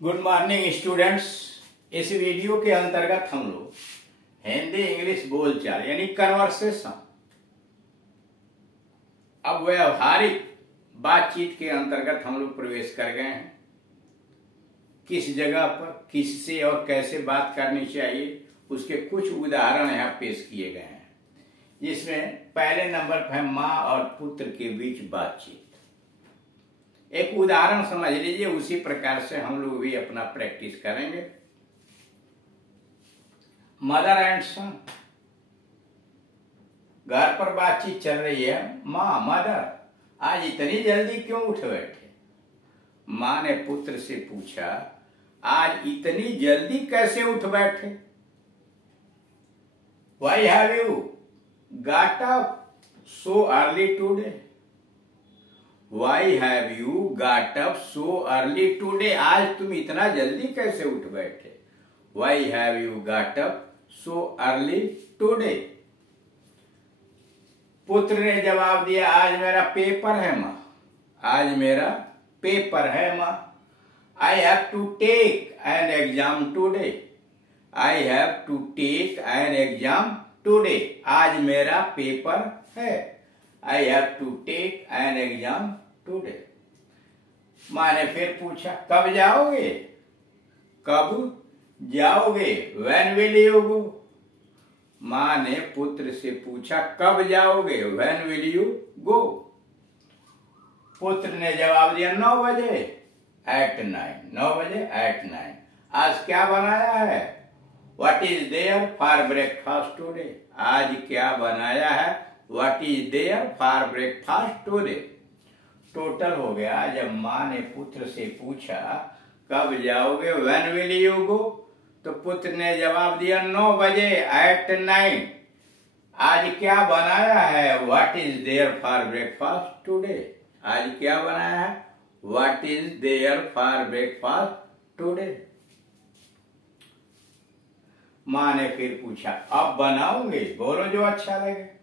Good morning students. इस video के अंतर्गत हम लोग हिंदी इंग्लिश बोलचाल यानी कन्वर्सेशन अब व्यवहारिक बातचीत के अंतर्गत हम लोग प्रवेश कर गए हैं। किस जगह पर किससे और कैसे बात करनी चाहिए उसके कुछ उदाहरण यहाँ पेश किए गए हैं, जिसमें पहले नंबर पर है माँ और पुत्र के बीच बातचीत। एक उदाहरण समझ लीजिए, उसी प्रकार से हम लोग भी अपना प्रैक्टिस करेंगे। मदर एंड सन, घर पर बातचीत चल रही है। माँ, मदर, आज इतनी जल्दी क्यों उठ बैठे? माँ ने पुत्र से पूछा, आज इतनी जल्दी कैसे उठ बैठे? Why have you got up so early today? Why have you got up so early today? आज तुम इतना जल्दी कैसे उठ बैठे? Why have you got up so early today? पुत्र ने जवाब दिया, आज मेरा पेपर है माँ, आज मेरा पेपर है माँ। I have to take an exam today. I have to take an exam today. आज मेरा पेपर है। I have to take an exam today. माँ ने फिर पूछा, कब जाओगे? कब जाओगे? When will you go? माँ ने पुत्र से पूछा, कब जाओगे? When will you go? पुत्र ने जवाब दिया, 9 बजे, at 9। 9 बजे at 9। आज क्या बनाया है? What is there for breakfast today? आज क्या बनाया है? What is there for breakfast today? Total हो गया। जब माँ ने पुत्र से पूछा कब जाओगे, When will you go? तो पुत्र ने जवाब दिया, 9 बजे at 9। आज क्या बनाया है? What is there for breakfast today? आज क्या बनाया है? What is there for breakfast today? माँ ने फिर पूछा, अब बनाऊंगी, बोलो जो अच्छा लगे।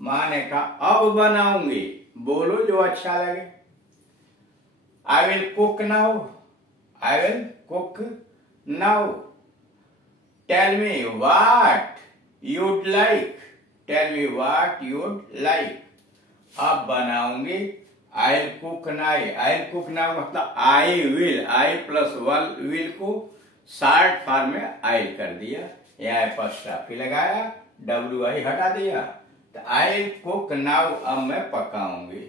माँ ने कहा, अब बनाऊंगी, बोलो जो अच्छा लगे। I will cook now. I will cook now. Tell me what you'd like. Tell me what you'd like. अब बनाऊंगी, I'll cook now. I'll cook now मतलब I will, I plus will को शॉर्ट फॉर्म में आई कर दिया, यहाँ apostrophe लगाया, WI हटा दिया, तो I'll cook now, अब मैं पकाऊंगी।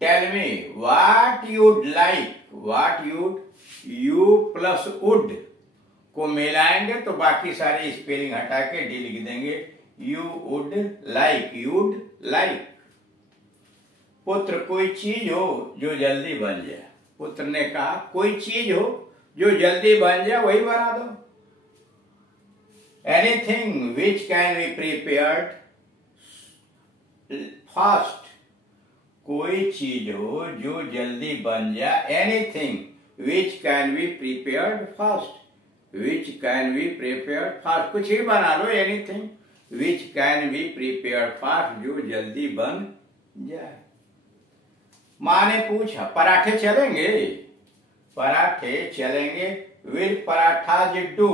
Tell me what you'd like. What you'd, you plus would को मिलाएंगे तो बाकी सारे स्पेलिंग हटा के डी लिख देंगे। You would like, you'd like। पुत्र, कोई चीज हो जो जल्दी बन जाए। पुत्र ने कहा, कोई चीज हो जो जल्दी बन जाए वही बना दो। Anything which can be prepared fast. कोई चीज हो जो जल्दी बन जाए। Anything which can be prepared fast. Which can be prepared fast. कुछ ही बना लो। Anything which can be prepared fast, जो जल्दी बन जाए। माँ ने पूछा, पराठे चलेंगे? पराठे चलेंगे। Will parathas do?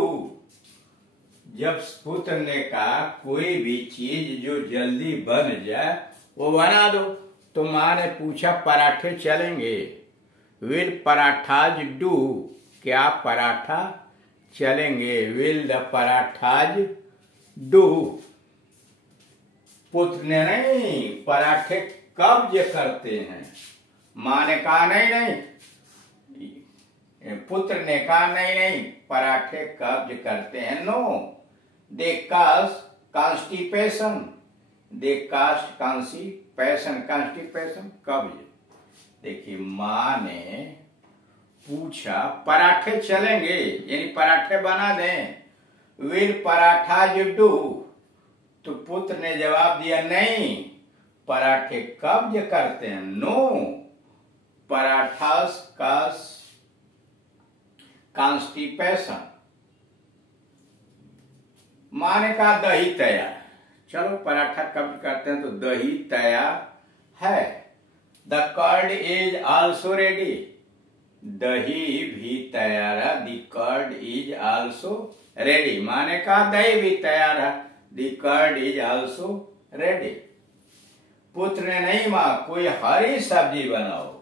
जब पुत्र ने कहा कोई भी चीज जो जल्दी बन जाए वो बना दो, तो माँ ने पूछा, पराठे चलेंगे? Will parathas do? क्या पराठा चलेंगे? Will the parathas do? पुत्र ने, नहीं, पराठे कब्ज करते हैं। माँ ने कहा, नहीं नहीं। पुत्र ने कहा, नहीं नहीं, पराठे कब्ज करते हैं। No, they cause constipation. They cause constipation. Constipation कब्ज। देखिए, माँ ने पूछा, पराठे चलेंगे यानी पराठे बना दें। Will parathas do? तो पुत्र ने जवाब दिया, नहीं, पराठे कब्ज करते हैं। No, parathas cause constipation. माँ ने कहा, दही तैयार। चलो, पराठा कब्ज करते हैं तो दही तैयार है। The curd is also ready. दही भी तैयार है, the curd is also ready. माँ ने कहा दही भी तैयार है, the curd is also ready. पुत्र ने नहीं माँ कोई हरी सब्जी बनाओ।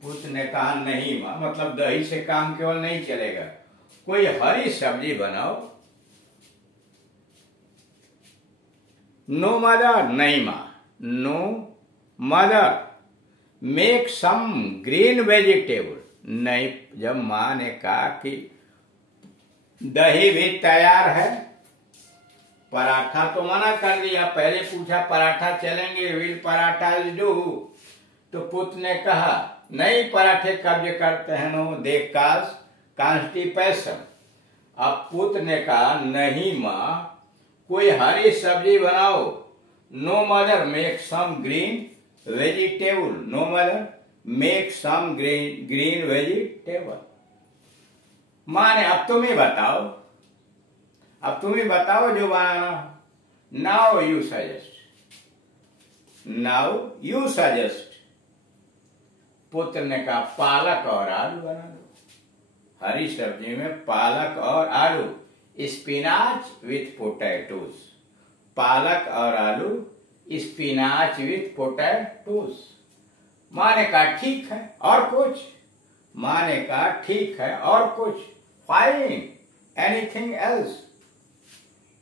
पुत्र ने कहा नहीं माँ, मतलब दही से काम केवल नहीं चलेगा, कोई हरी सब्जी बनाओ। नो मदर, नहीं माँ, no mother, make some green vegetable. नहीं, जब माँ ने कहा कि दही भी तैयार है, पराठा तो मना कर दिया। पहले पूछा पराठा चलेंगे, विल पराठा डू, तो पुत्र ने कहा नहीं पराठे कब्ज करते हैं, नो दे काज कॉन्स्टिपेशन। अब पुत्र ने कहा नहीं माँ कोई हरी सब्जी बनाओ। No mother make some green vegetable, no mother make some green vegetable. माँ ने अब तुम ही बताओ, अब तुम ही बताओ जो बनाना हो। Now you suggest, now you suggest. पुत्र ने कहा पालक और आलू बना दो। हरी सब्जी में पालक और आलू, स्पिनाच विथ पोटैटोज। पालक और आलू, स्पिनाच विथ पोटैटोज। माँ ने कहा ठीक है और कुछ। माँ ने कहा ठीक है और कुछ, फाइन, एनीथिंग एल्स।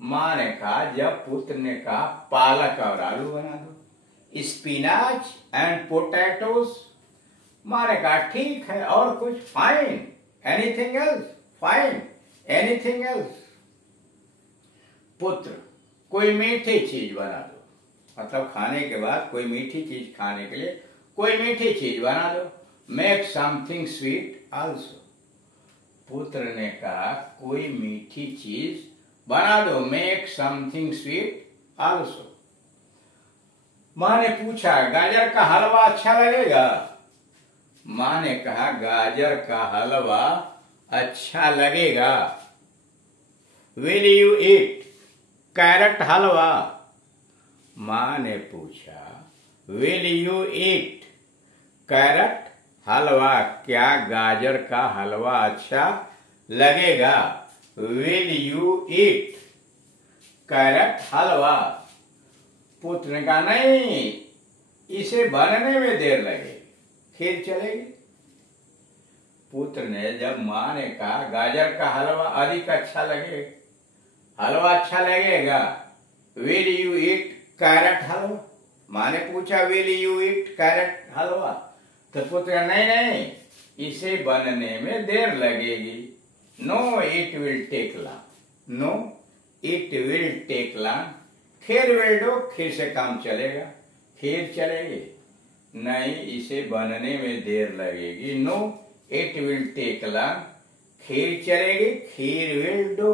माँ ने कहा, जब पुत्र ने कहा पालक और आलू बना दो, स्पिनाच एंड पोटैटोज, माँ ने कहा ठीक है और कुछ, fine, anything else, fine, anything else. पुत्र कोई मीठी चीज बना दो, मतलब खाने के बाद कोई मीठी चीज खाने के लिए कोई मीठी चीज बना दो। Make something sweet also. पुत्र ने कहा कोई मीठी चीज बना दो, मेक समथिंग स्वीट आल्सो। माँ ने पूछा गाजर का हलवा अच्छा लगेगा। माँ ने कहा गाजर का हलवा अच्छा लगेगा। Will you eat carrot halwa. माँ ने पूछा विल यू ईट कैरेट हलवा, क्या गाजर का हलवा अच्छा लगेगा। विल यू ईट कैरेट हलवा। पुत्र ने कहा नहीं, इसे बनने में देर लगेगी, खीर चलेगी। पुत्र ने जब माँ ने कहा गाजर का हलवा अधिक अच्छा लगेगा, हलवा अच्छा लगेगा, will you eat carrot halwa. माँ ने पूछा will you eat carrot halwa, तो पुत्र नहीं नहीं, इसे बनने में देर लगेगी। No it will take long, no it will take long. Kheer will do, खीर से काम चलेगा, खीर चलेगी। नहीं, इसे बनने में देर लगेगी। No it will take long, खीर चलेगी, खीर विल डू।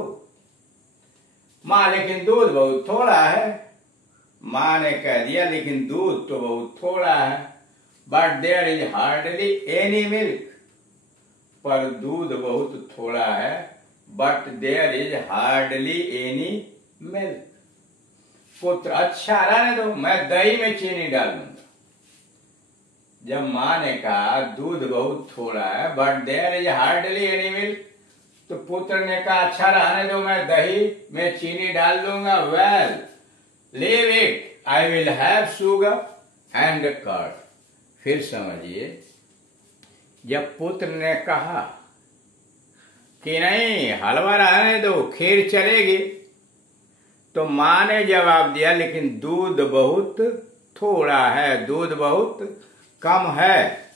माँ लेकिन दूध बहुत थोड़ा है। माँ ने कह दिया लेकिन दूध तो बहुत थोड़ा है। But there is hardly any milk, पर दूध बहुत थोड़ा है। But there is hardly any milk. पुत्र अच्छा रहने दो, मैं दही में चीनी डाल दूंगा। जब माँ ने कहा दूध बहुत थोड़ा है, but there is hardly any milk, तो पुत्र ने कहा अच्छा रहने दो, मैं दही में चीनी डाल दूंगा। Well leave it, I will have sugar and curd. फिर समझिए, जब पुत्र ने कहा कि नहीं हलवा रहने दो, खीर चलेगी, तो माँ ने जवाब दिया लेकिन दूध बहुत थोड़ा है, दूध बहुत कम है।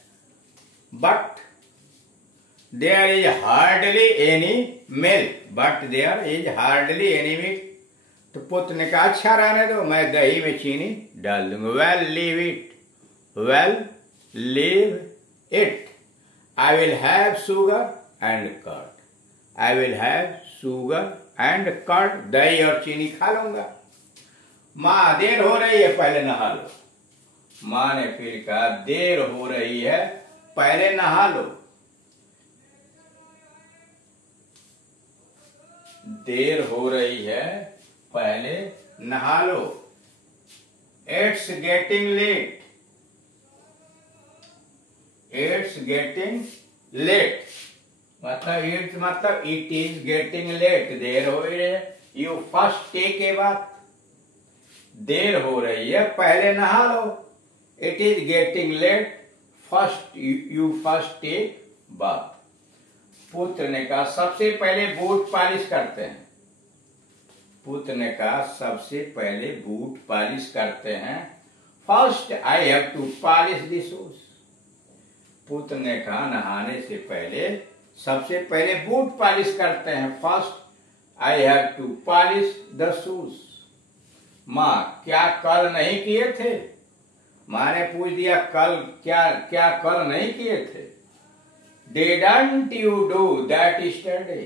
But there is hardly any milk, but there is hardly any milk. तो पुत्र ने कहा अच्छा रहने दो, मैं दही में चीनी डाल दूंगा। Well leave it, well leave it, I will have sugar and curd, I will have sugar and curd. दही और चीनी खा लूंगा। माँ देर हो रही है, पहले नहा लो। माँ ने फिर कहा देर हो रही है, पहले नहा लो। देर हो रही है, पहले नहा लो। It's getting late, it's getting late मतलब इट इज गेटिंग लेट, देर हो रही है। यू फर्स्ट टेक ए बात, देर हो रही है पहले नहा लो। It is getting late, first you first take bath. पुत्र ने कहा सबसे पहले बूट पॉलिश करते हैं। पुत्र ने कहा सबसे पहले बूट पॉलिश करते हैं। First I have to polish the shoes. पुत्र ने कहा नहाने से पहले सबसे पहले बूट पॉलिश करते हैं। First I have to polish the shoes. माँ क्या कल नहीं किए थे? माँ ने पूछ दिया कल क्या कल नहीं किए थे? Didn't you do that yesterday?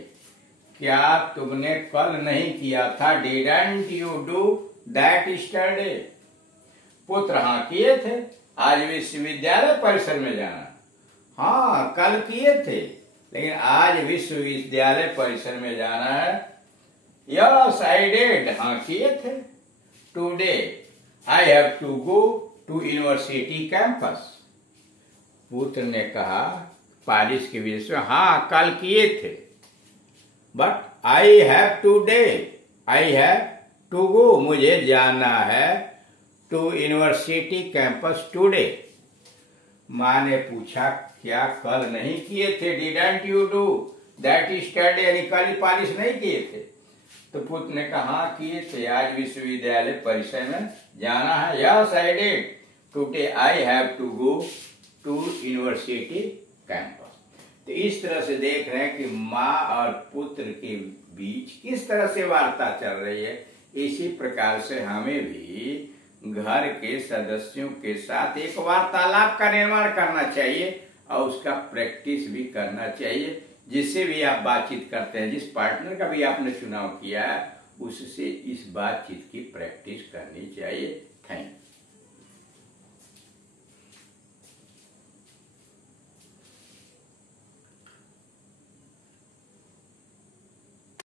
क्या तुमने कल नहीं किया था? Didn't you do that yesterday? पुत्र हाँ किए थे, आज विश्वविद्यालय परिसर में जाना। हाँ कल किए थे, लेकिन आज विश्वविद्यालय परिसर में जाना है। यस आई डिड, हाँ किए थे। Today I have to go to university campus. पुत्र ने कहा पॉलिश की वजह से हाँ कल किए थे, but I have today, I have to go, मुझे जाना है टू यूनिवर्सिटी कैंपस टुडे। माँ ने पूछा क्या कल नहीं किए थे? Didn't you do that yesterday, यानी कल पॉलिश नहीं किए थे। तो पुत्र ने कहा हाँ किए थे, आज विश्वविद्यालय परिसर में जाना है। Yes I did, today I have to go to university campus. तो इस तरह से देख रहे हैं कि माँ और पुत्र के बीच किस तरह से वार्ता चल रही है। इसी प्रकार से हमें भी घर के सदस्यों के साथ एक वार्तालाप का निर्माण करना चाहिए और उसका प्रैक्टिस भी करना चाहिए। जिससे भी आप बातचीत करते हैं, जिस पार्टनर का भी आपने चुनाव किया है, उससे इस बातचीत की प्रैक्टिस करनी चाहिए। Thank you.